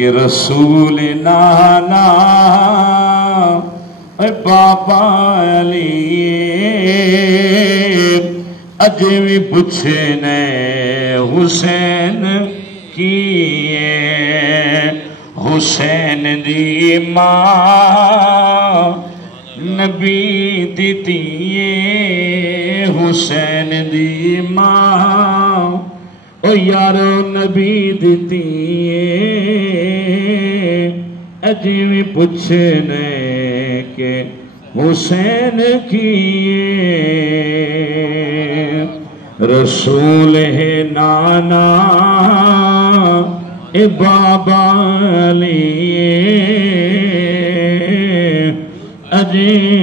کہ رسول نانا بابا علی اج بھی پوچھنے حسین کیے حسین دی ماں نبی دیتیے حسین دی ماں او یارو نبی دیتیے اج بھی پوچھنے کہ حسین کیے رسول ہے نانا اے بابا علی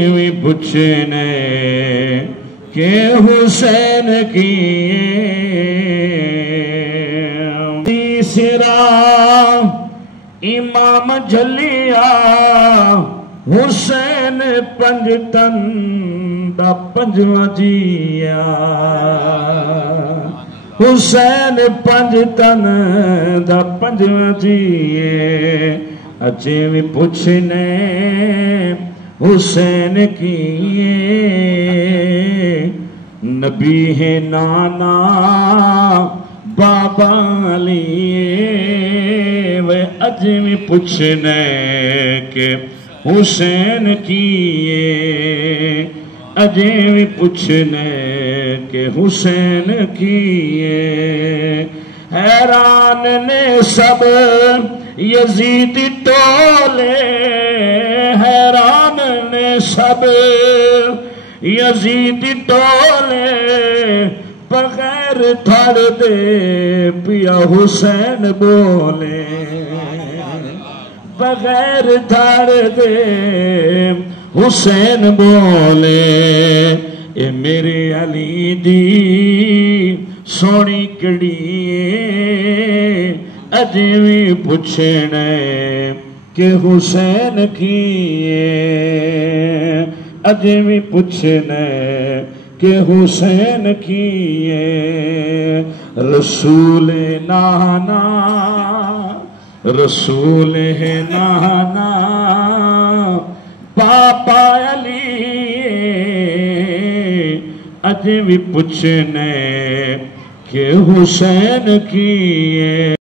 بھی پوچھنے کہ حسین کیے تیسرا امام جھلیا حسین پنجتن دا پنجواں جیا حسین پنجتن دا پنجواں جیے اجے بھی پوچھنے حسین کیے نبی ہے نانا بابا علی وہ اجے بھی پوچھنے کہ حسین کیے اجے بھی پوچھنے کہ حسین کیے حیران نے سب یزید ٹولے حیران نے سب یزید ٹولے بغیر دھڑ دے پیا حسین بولے بغیر دھڑ دے حسین بولے اے میرے علی دی سونی کڑی اجے بھی پوچھنے کہ حسین کیے اجے بھی پوچھنے کہ حسین کیے رسول نانا رسول ہے نانا پاپا علی اج بھی پوچھنے کہ حسین کیے